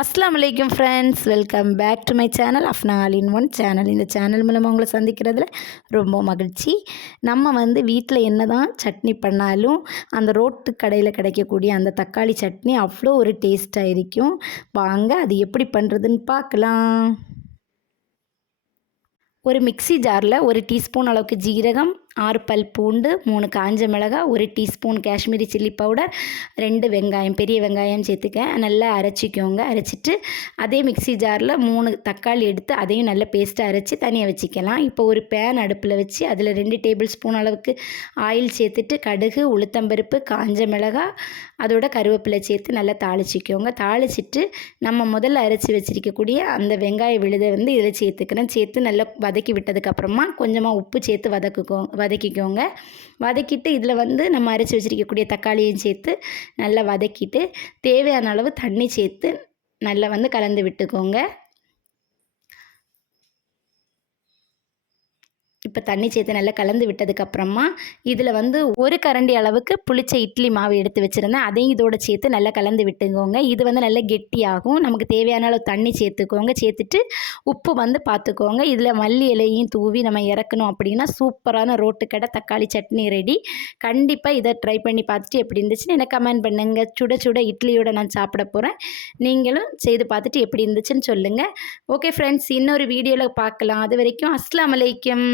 அஸ்ஸலாமு அலைக்கும் friends, welcome back to my channel Afna all in one channel. இந்த channel மூலமாக உங்களை சந்திக்கிறதுல ரொம்ப மகிழ்ச்சி. நம்ம வீட்டில் என்ன தான் சட்னி பண்ணாலும் அந்த ரோட்டு கடையில் கிடைக்கக்கூடிய அந்த தக்காளி சட்னி அவ்வளோ ஒரு டேஸ்ட்டாக இருக்கும். வாங்க அது எப்படி பண்ணுறதுன்னு பார்க்கலாம். ஒரு மிக்ஸி ஜாரில் 1 டீஸ்பூன் அளவுக்கு ஜீரகம், 6 பல் பூண்டு, 3 காஞ்ச மிளகாய், 1 டீஸ்பூன் காஷ்மீரி சில்லி பவுடர், 2 வெங்காயம், பெரிய வெங்காயம் சேர்த்துக்க நல்லா அரைச்சிக்கோங்க. அரைச்சிட்டு அதே மிக்ஸி ஜாரில் 3 தக்காளி எடுத்து அதையும் நல்ல பேஸ்ட்டாக அரைச்சி தனியாக வச்சுக்கலாம். இப்போ ஒரு பேன் அடுப்பில் வச்சு அதில் 2 டேபிள் ஸ்பூன் அளவுக்கு ஆயில் சேர்த்துட்டு கடுகு, உளுத்தம்பருப்பு, காஞ்ச மிளகாய், அதோட கருவேப்பிலை சேர்த்து நல்லா தாளிச்சிக்கோங்க. தாளிச்சிட்டு நம்ம முதல்ல அரைச்சி வச்சுருக்கக்கூடிய அந்த வெங்காய விழுதை இதில் சேர்த்துக்கிறேன். சேர்த்து நல்லா வதக்கி விட்டதுக்கப்புறமா கொஞ்சமாக உப்பு சேர்த்து வதக்கிக்கோங்க. வதக்கிட்டு இதில் நம்ம அரைச்சி வச்சுருக்கக்கூடிய தக்காளியும் சேர்த்து நல்லா வதக்கிட்டு தேவையான அளவு தண்ணி சேர்த்து நல்லா கலந்து விட்டுக்கோங்க. இப்போ தண்ணி சேர்த்து நல்லா கலந்து விட்டதுக்கப்புறமா இதில் ஒரு கரண்டி அளவுக்கு புளிச்ச இட்லி மாவு எடுத்து வச்சுருந்தேன். அதையும் இதோட சேர்த்து நல்லா கலந்து விட்டுக்கோங்க. இது நல்லா கெட்டியாகும். நமக்கு தேவையான அளவு தண்ணி சேர்த்துக்கோங்க. சேர்த்துட்டு உப்பு பார்த்துக்கோங்க. இதில் மல்லி இலையும் தூவி நம்ம இறக்கணும் அப்படின்னா சூப்பரான ரோட்டுக்கடை தக்காளி சட்னி ரெடி. கண்டிப்பாக இதை ட்ரை பண்ணி பார்த்துட்டு எப்படி இருந்துச்சுன்னு எனக்கு கமெண்ட் பண்ணுங்கள். சுட சுட இட்லியோட நான் சாப்பிட போகிறேன். நீங்களும் செய்து பார்த்துட்டு எப்படி இருந்துச்சுன்னு சொல்லுங்கள். ஓகே ஃப்ரெண்ட்ஸ், இன்னொரு வீடியோவில் பார்க்கலாம். அது வரைக்கும் அஸ்ஸலாமு அலைக்கும்.